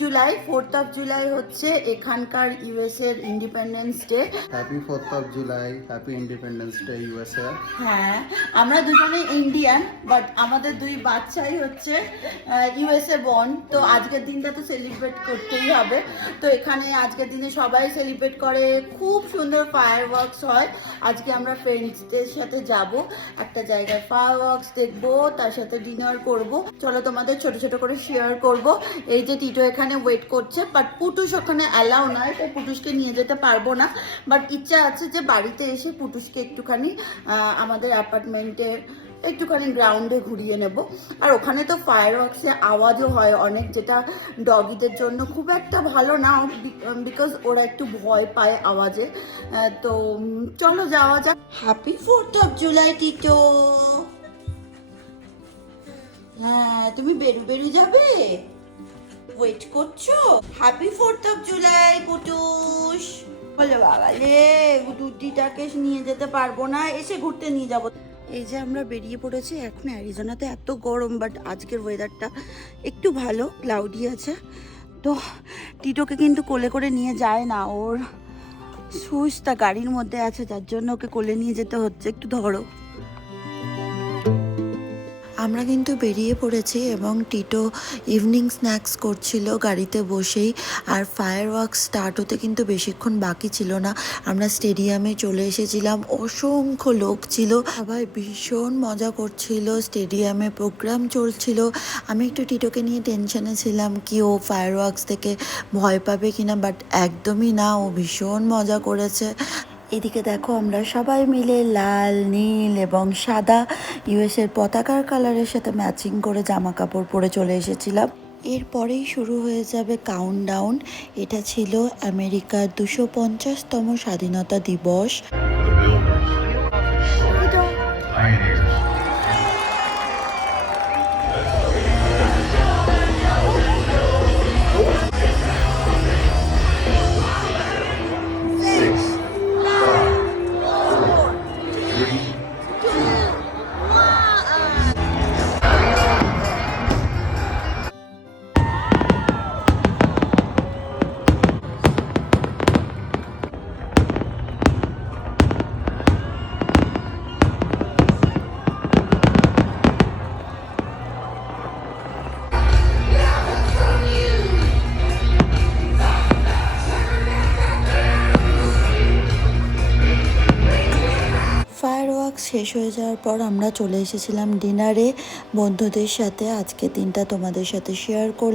জুলাই। 4 হচ্ছে এখানকার ইউএস এর independence day. Happy July, happy independence day USA. হ্যাঁ, আমরা দুজনে ইন্ডিয়ান, বাট আমাদের দুই বাচ্চাই হচ্ছে ইউএসএ বর্ন। তো আজকের দিনটা তো সেলিব্রেট করতেই হবে। তো এখানে আজকের দিনে সবাই সেলিব্রেট করে, খুব সুন্দর ফায়ার ওয়ার্কস হয়। আজকে আমরা ফ্রেন্ডসদের সাথে যাব একটা জায়গায়, ফায়ার ওয়ার্কস দেখবো, তার সাথে ডিনার করব। চলো তোমাদের ছোট ছোট করে শেয়ার করব। এই যে টিটো এখানে ওয়েট করছে, বাট পুটুস ওখানে অ্যালাউ নয়, তাই পুটুসকে নিয়ে যেতে পারবো না। বাট ইচ্ছা আছে যে বাড়িতে এসে পুটুসকে একটুখানি আমাদের অ্যাপার্টমেন্টে একটুখানি গ্রাউন্ডে ঘুরিয়ে নেব। আর ওখানে তো ফায়ার ওয়ার্কসে আওয়াজও হয় অনেক, যেটা ডগিদের জন্য খুব একটা ভালো না, বিকজ ওরা একটু ভয় পায় আওয়াজে। তো চলো যাওয়া যাক। Happy 4 Tito. হ্যাঁ, তুমি বেরু যাবে, ওয়েট করছো? হ্যাপি 4 পুটুস। বলে বাবা রে, দুটিটাকে নিয়ে যেতে পারবো না, এসে ঘুরতে নিয়ে যাবো। এই যে আমরা বেরিয়ে পড়েছি। এখন অ্যারিজোনাতে এত গরম, বাট আজকের ওয়েদারটা একটু ভালো, ক্লাউডি আছে। তো টিটোকে কিন্তু কোলে করে নিয়ে যায় না, ওর সুচটা গাড়ির মধ্যে আছে, যার জন্য ওকে কোলে নিয়ে যেতে হচ্ছে। একটু ধরো। আমরা কিন্তু বেরিয়ে পড়েছি এবং টিটো ইভিনিং স্ন্যাক্স করছিল গাড়িতে বসেই। আর ফায়ার ওয়ার্ক স্টার্ট হতে কিন্তু বেশিক্ষণ বাকি ছিল না। আমরা স্টেডিয়ামে চলে এসেছিলাম, অসংখ্য লোক ছিল, সবাই ভীষণ মজা করছিল, স্টেডিয়ামে প্রোগ্রাম চলছিল। আমি একটু টিটোকে নিয়ে টেনশনে ছিলাম কি ও ফায়ার ওয়ার্কস থেকে ভয় পাবে কিনা, বাট একদমই না, ও ভীষণ মজা করেছে। এদিকে দেখো, আমরা সবাই মিলে লাল, নীল এবং সাদা ইউএসের পতাকার কালারের সাথে ম্যাচিং করে জামা কাপড় পরে চলে এসেছিলাম। এরপরেই শুরু হয়ে যাবে কাউন্টডাউন। এটা ছিল আমেরিকার 250তম স্বাধীনতা দিবস। ফায়ার ওয়ার্ক শেষ হয়ে যাওয়ার পর আমরা চলে এসেছিলাম ডিনারে বন্ধুদের সাথে। আজকে দিনটা তোমাদের সাথে শেয়ার করলাম।